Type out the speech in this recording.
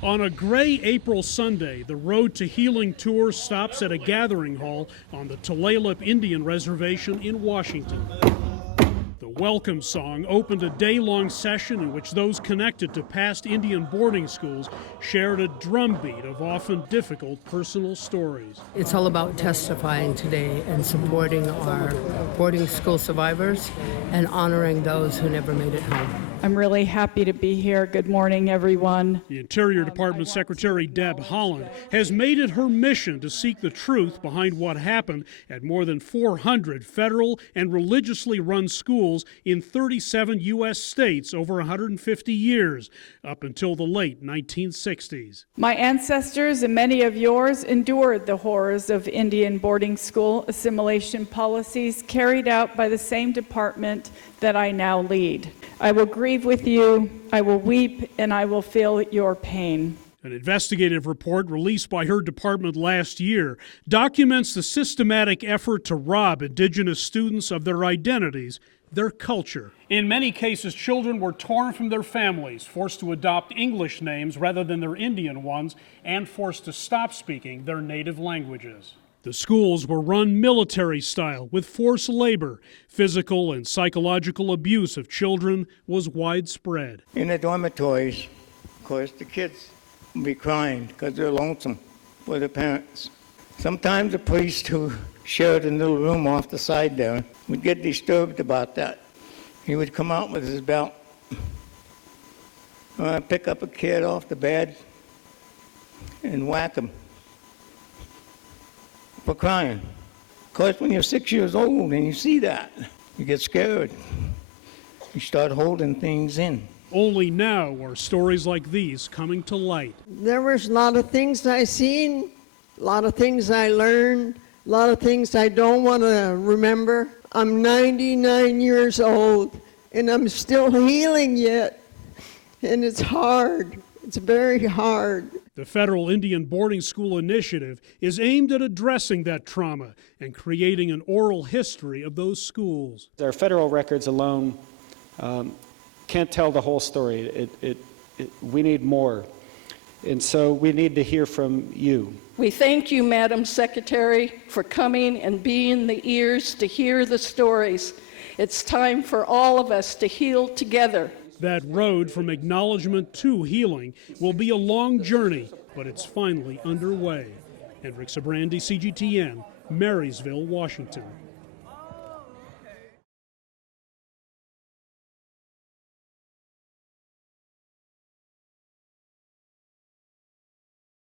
On a gray April Sunday, the Road to Healing tour stops at a gathering hall on the Tulalip Indian Reservation in Washington. The welcome song opened a day-long session in which those connected to past Indian boarding schools shared a drumbeat of often difficult personal stories. It's all about testifying today and supporting our boarding school survivors and honoring those who never made it home. I'm really happy to be here. Good morning, everyone. The Interior Department Secretary Deb Haaland has made it her mission to seek the truth behind what happened at more than 400 federal and religiously run schools in 37 U.S. states over 150 years, up until the late 1960s. My ancestors and many of yours endured the horrors of Indian boarding school assimilation policies carried out by the same department that I now lead. I will grieve with you, I will weep, and I will feel your pain. An investigative report released by her department last year documents the systematic effort to rob Indigenous students of their identities, their culture. In many cases, children were torn from their families, forced to adopt English names rather than their Indian ones, and forced to stop speaking their native languages. The schools were run military style with forced labor. Physical and psychological abuse of children was widespread. In the dormitories, of course, the kids would be crying because they're lonesome for their parents. Sometimes the priest who shared a little room off the side there would get disturbed about that. He would come out with his belt, pick up a kid off the bed and whack him for crying. Of course, when you're 6 years old and you see that, you get scared. You start holding things in. Only now are stories like these coming to light. There was a lot of things I seen, a lot of things I learned, a lot of things I don't want to remember. I'm 99 years old and I'm still healing yet. And it's hard. It's very hard. The Federal Indian Boarding School Initiative is aimed at addressing that trauma and creating an oral history of those schools. Our federal records alone can't tell the whole story. We need more. And so we need to hear from you. We thank you, Madam Secretary, for coming and being the ears to hear the stories. It's time for all of us to heal together. That road from acknowledgement to healing will be a long journey, but it's finally underway. Hendrik, Sybrandy, CGTN, Marysville, Washington.